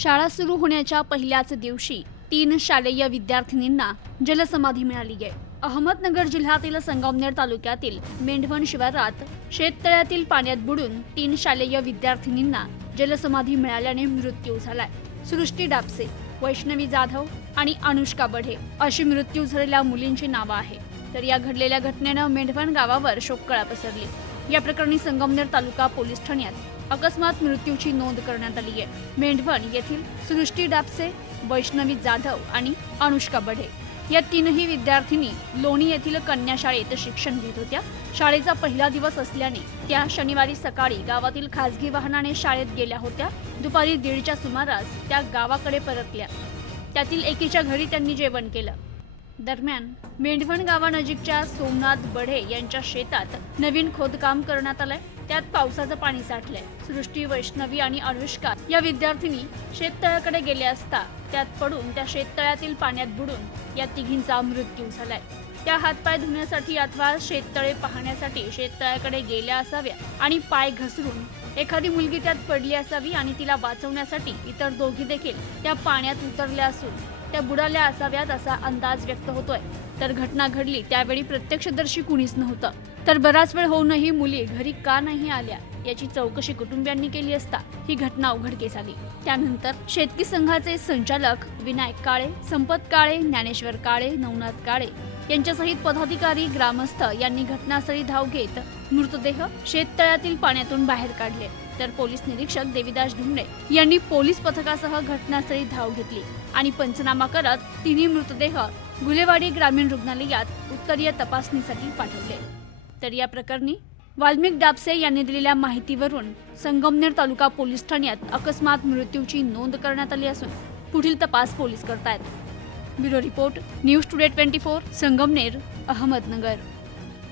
शाळा सुरू होण्याच्या पहिल्याच दिवशी तीन शालेय विद्यार्थिनींना जलसमाधी मिळाली आहे. अहमदनगर जिल्ह्यातील संगमनेर तालुक्यातील मेंढवण शिवारात शेततळ्यातील पाण्यात बुडून तीन शालेय विद्यार्थिनींना जलसमाधी मिळाल्याने मृत्यू झालाय. सृष्टी डापसे वैष्णवी जाधव आणि अनुष्का बढे अशी मृत्यू झालेल्या मुलींची नावं आहे तर या घडलेल्या घटनेनं मेंढवण गावावर शोककळा पसरली. या प्रकरणी संगमनेर तालुका पोलीस ठाण्यात अकस्मात मृत्यूची नोंद करण्यात आली आहे. मेंढवण येथील सृष्टी डापसे वैष्णवी जाधव आणि अनुष्का बढे या तीनही विद्यार्थिनी लोणी येथील कन्या शाळेत शिक्षण घेत होत्या. शाळेचा पहिला दिवस असल्याने त्या शनिवारी सकाळी गावातील खासगी वाहनाने शाळेत गेल्या होत्या. दुपारी दीडच्या सुमारास त्या गावाकडे परतल्या. त्यातील एकीच्या घरी त्यांनी जेवण केलं. दरम्यान मेंढवण गावानजीकच्या सोमनाथ बढे यांच्या शेतात नवीन खोदकाम करण्यात आलंय. त्यात पावसाचं पाणी साठलंय. सृष्टी वैष्णवी आणि अनुष्का या विद्यार्थिनी शेततळ्याकडे गेले असता त्यात पडून त्या शेततळ्यातील पाण्यात बुडून या तिघींचा मृत्यू झालाय. त्या हातपाय धुण्यासाठी अथवा शेततळे पाहण्यासाठी शेततळ्याकडे गेल्या असाव्या आणि पाय घसरून एखादी मुलगी त्यात पडली असावी आणि तिला वाचवण्यासाठी इतर दोघी देखील त्या पाण्यात उतरल्या असून त्या बुडाल्या असाव्यात असा अंदाज व्यक्त होतोय. तर घटना घडली त्यावेळी प्रत्यक्षदर्शी कुणीच नव्हतं. तर बराच वेळ होऊनही मुली घरी का नाही आल्या याची चौकशी कुटुंबियांनी केली असता ही घटना उघडकीस आली. त्यानंतर शेतकी संघाचे संचालक विनायक काळे संपत काळे ज्ञानेश्वर काळे नवनाथ काळे यांच्यासहित पदाधिकारी ग्रामस्थ यांनी घटनास्थळी धाव घेत मृतदेह शेततळ्यातील पाण्यातून बाहेर काढले. तर पोलीस निरीक्षक देविदास ढुंगणे यांनी पोलीस पथकासह घटनास्थळी धाव घेतली आणि पंचनामा करत तिन्ही मृतदेह गुलेवाडी ग्रामीण रुग्णालयात उत्तरीय तपासणीसाठी पाठवले. तर या प्रकरणी वाल्मिक डापसे यांनी दिलेल्या माहितीवरून संगमनेर तालुका पोलीस ठाण्यात अकस्मात मृत्यूची नोंद करण्यात आली असून पुढील तपास पोलीस करतायत. Bureau report news today twenty four Sangamner Ahmednagar.